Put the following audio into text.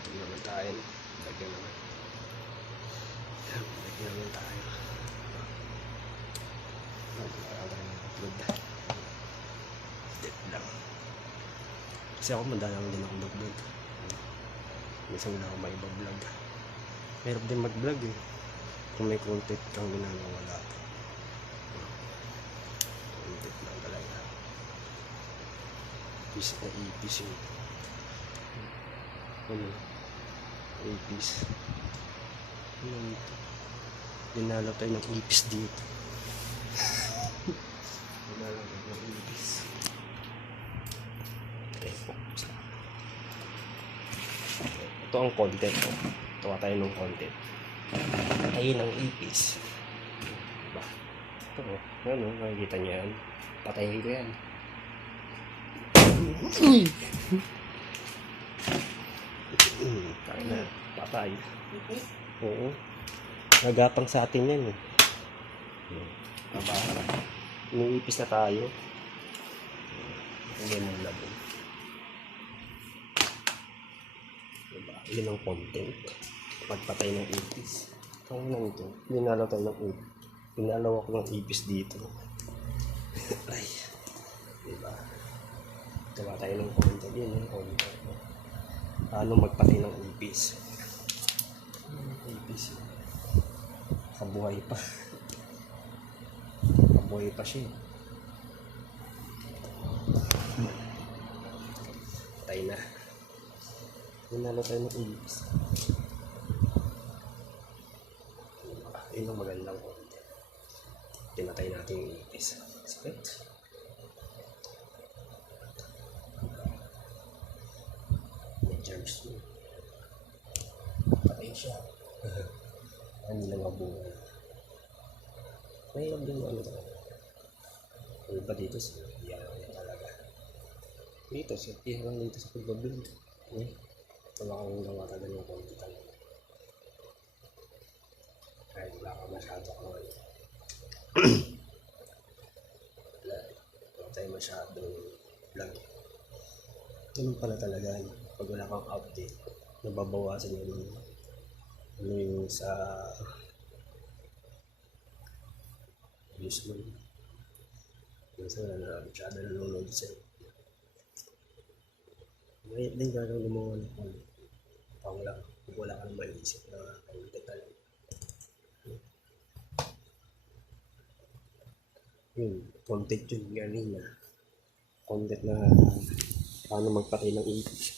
Gutom naman tayo. Lagyan naman. Lagyan naman tayo. Upload. Step lang. Kasi ako madalang din ako mag-vlog. Minsan na ako may iba-vlog. Meron din mag-vlog eh. Kung may content kang ginagawa dati. Content lang talaga. Ipis na ipis yun. Ano? Ipis. Ano ito? Dinalaw tayo ng ipis dito. Dinalaw tayo ng ipis. Ito ang content ko. Tuwa tayo ng content. Patayin ng ipis. Diba? Ito o. Ano? Makikita niyo yan. Patayin ko yan. Uy! Kaya na. Patay. Oo. Nagapang sa atin yan eh. Diba? Iniipis na tayo. Hindi mo labong. Diba? Yun ang content. Pagpatay ng ipis. Kung ano ito, dinalaw tayo ng ipis. Dinalaw ako ng ipis dito. Ay. Diba? Gawa tayo ng content. Yun ang content. Paano magpatay ng ipis? Ipis yun. Kabuhay pa. Kabuhay pa siya. Patay na. Dinalaw tayo ng ipis. Yun ang magandang content. Pinatay natin yung ipis. Sakit. May germs mo. Patay siya. Hindi lang mabuhay. Mayroon din ano talaga. Ano ba dito sa yan talaga. Dito, safety lang dito sa pagbablog. Wala kang gawa talaga ng konti talaga. Kahit wala ka masyado kang ano. Wala tayo masyadong vlog. Ganun pala talaga. Pag wala kang update, nababawasan yung ano yung sa views mo. Minsan wala na masyado nanonood sa'yo. Ngayon din gagawin mo ng content. Pag wala ka naman isip na content talaga. Yun, content yun galing na. Content na paano magpatay ng ipis.